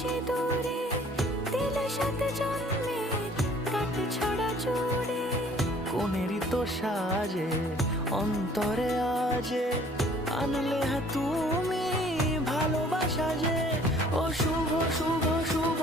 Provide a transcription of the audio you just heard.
সিঁদুরে দিলে সাথে জন্মের কাট ছড়া জুড়ে। কোনেরই তো সাজে অন্তরে আজে আনলে তুমি ভালোবাসা যে। ও শুভ শুভ শুভ